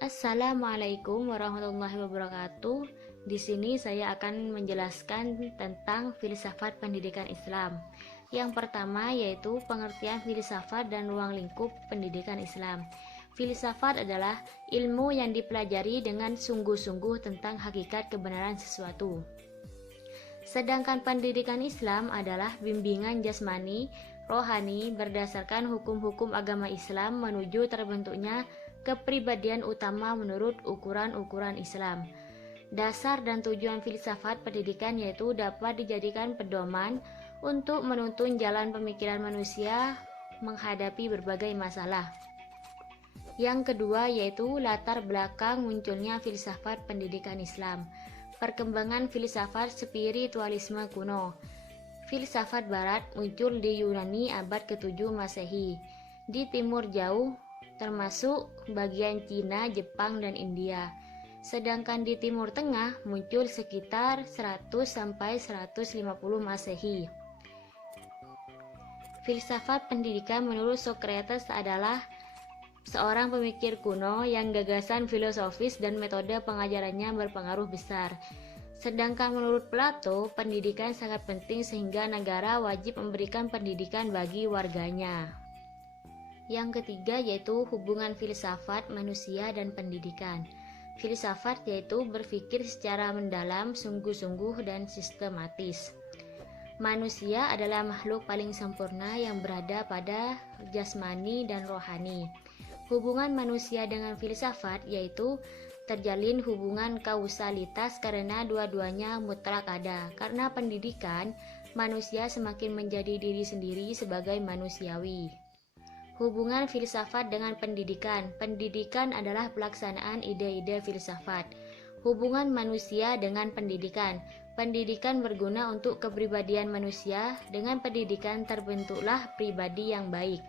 Assalamualaikum warahmatullahi wabarakatuh. Di sini saya akan menjelaskan tentang filsafat pendidikan Islam. Yang pertama yaitu pengertian filsafat dan ruang lingkup pendidikan Islam. Filsafat adalah ilmu yang dipelajari dengan sungguh-sungguh tentang hakikat kebenaran sesuatu. Sedangkan pendidikan Islam adalah bimbingan jasmani, rohani berdasarkan hukum-hukum agama Islam menuju terbentuknya kepribadian utama menurut ukuran-ukuran Islam. Dasar dan tujuan filsafat pendidikan yaitu dapat dijadikan pedoman untuk menuntun jalan pemikiran manusia menghadapi berbagai masalah. Yang kedua yaitu latar belakang munculnya filsafat pendidikan Islam. Perkembangan filsafat spiritualisme kuno. Filsafat barat muncul di Yunani abad ke-7 Masehi. Di timur jauh termasuk bagian Cina, Jepang, dan India. Sedangkan di Timur Tengah muncul sekitar 100-150 Masehi. Filsafat pendidikan menurut Socrates adalah seorang pemikir kuno yang gagasan filosofis dan metode pengajarannya berpengaruh besar. Sedangkan menurut Plato, pendidikan sangat penting sehingga negara wajib memberikan pendidikan bagi warganya. Yang ketiga yaitu hubungan filsafat, manusia, dan pendidikan. Filsafat yaitu berpikir secara mendalam, sungguh-sungguh, dan sistematis. Manusia adalah makhluk paling sempurna yang berada pada jasmani dan rohani. Hubungan manusia dengan filsafat yaitu terjalin hubungan kausalitas karena dua-duanya mutlak ada. Karena pendidikan, manusia semakin menjadi diri sendiri sebagai manusiawi. Hubungan filsafat dengan pendidikan. Pendidikan adalah pelaksanaan ide-ide filsafat. Hubungan manusia dengan pendidikan. Pendidikan berguna untuk kepribadian manusia. Dengan pendidikan terbentuklah pribadi yang baik.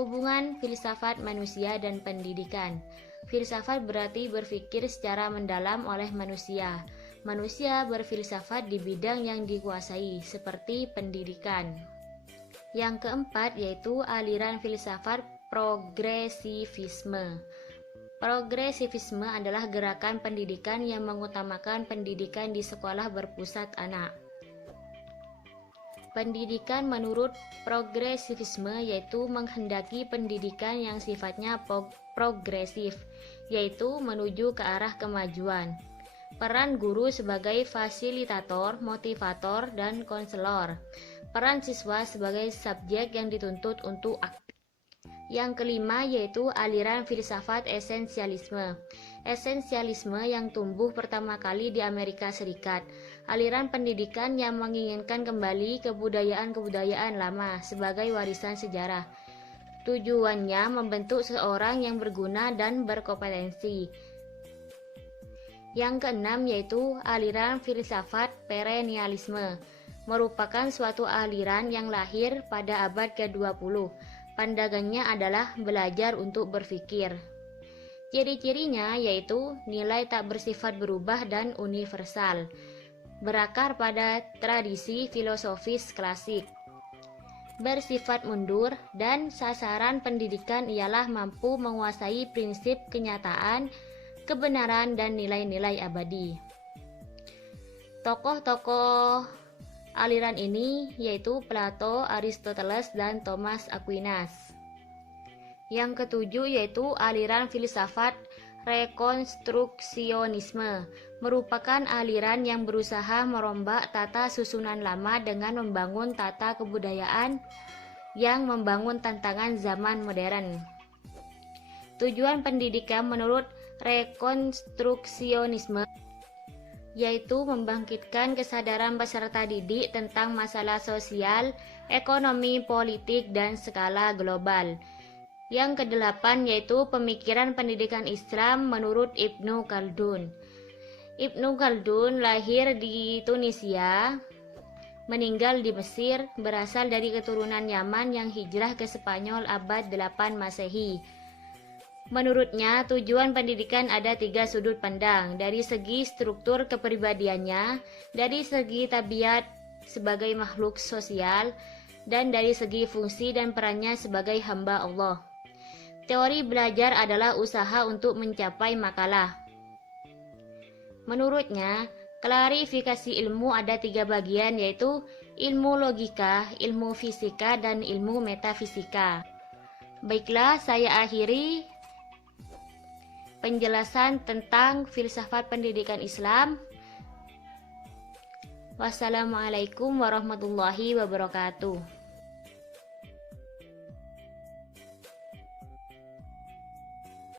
Hubungan filsafat manusia dan pendidikan. Filsafat berarti berpikir secara mendalam oleh manusia. Manusia berfilsafat di bidang yang dikuasai, seperti pendidikan. Yang keempat yaitu aliran filsafat progresivisme. Progresivisme adalah gerakan pendidikan yang mengutamakan pendidikan di sekolah berpusat anak. Pendidikan menurut progresivisme yaitu menghendaki pendidikan yang sifatnya progresif, yaitu menuju ke arah kemajuan. Peran guru sebagai fasilitator, motivator, dan konselor. Peran siswa sebagai subjek yang dituntut untuk aktif. Yang kelima yaitu aliran filsafat esensialisme. Esensialisme yang tumbuh pertama kali di Amerika Serikat. Aliran pendidikan yang menginginkan kembali kebudayaan-kebudayaan lama sebagai warisan sejarah. Tujuannya membentuk seseorang yang berguna dan berkompetensi. Yang keenam yaitu aliran filsafat perennialisme. Merupakan suatu aliran yang lahir pada abad ke-20. Pandangannya adalah belajar untuk berpikir. Ciri-cirinya yaitu nilai tak bersifat berubah dan universal. Berakar pada tradisi filosofis klasik. Bersifat mundur dan sasaran pendidikan ialah mampu menguasai prinsip kenyataan, kebenaran, dan nilai-nilai abadi. Tokoh-tokoh aliran ini yaitu Plato, Aristoteles, dan Thomas Aquinas. Yang ketujuh yaitu aliran filsafat rekonstruksionisme. Merupakan aliran yang berusaha merombak tata susunan lama dengan membangun tata kebudayaan yang membangun tantangan zaman modern. Tujuan pendidikan menurut rekonstruksionisme yaitu membangkitkan kesadaran peserta didik tentang masalah sosial, ekonomi, politik, dan skala global. Yang kedelapan yaitu pemikiran pendidikan Islam menurut Ibnu Khaldun. Ibnu Khaldun lahir di Tunisia, meninggal di Mesir, berasal dari keturunan Yaman yang hijrah ke Spanyol abad 8 Masehi. Menurutnya, tujuan pendidikan ada 3 sudut pandang, dari segi struktur kepribadiannya, dari segi tabiat sebagai makhluk sosial, dan dari segi fungsi dan perannya sebagai hamba Allah. Teori belajar adalah usaha untuk mencapai makalah. Menurutnya, klarifikasi ilmu ada 3 bagian, yaitu ilmu logika, ilmu fisika, dan ilmu metafisika. Baiklah, saya akhiri penjelasan tentang filsafat pendidikan Islam. Wassalamualaikum warahmatullahi wabarakatuh.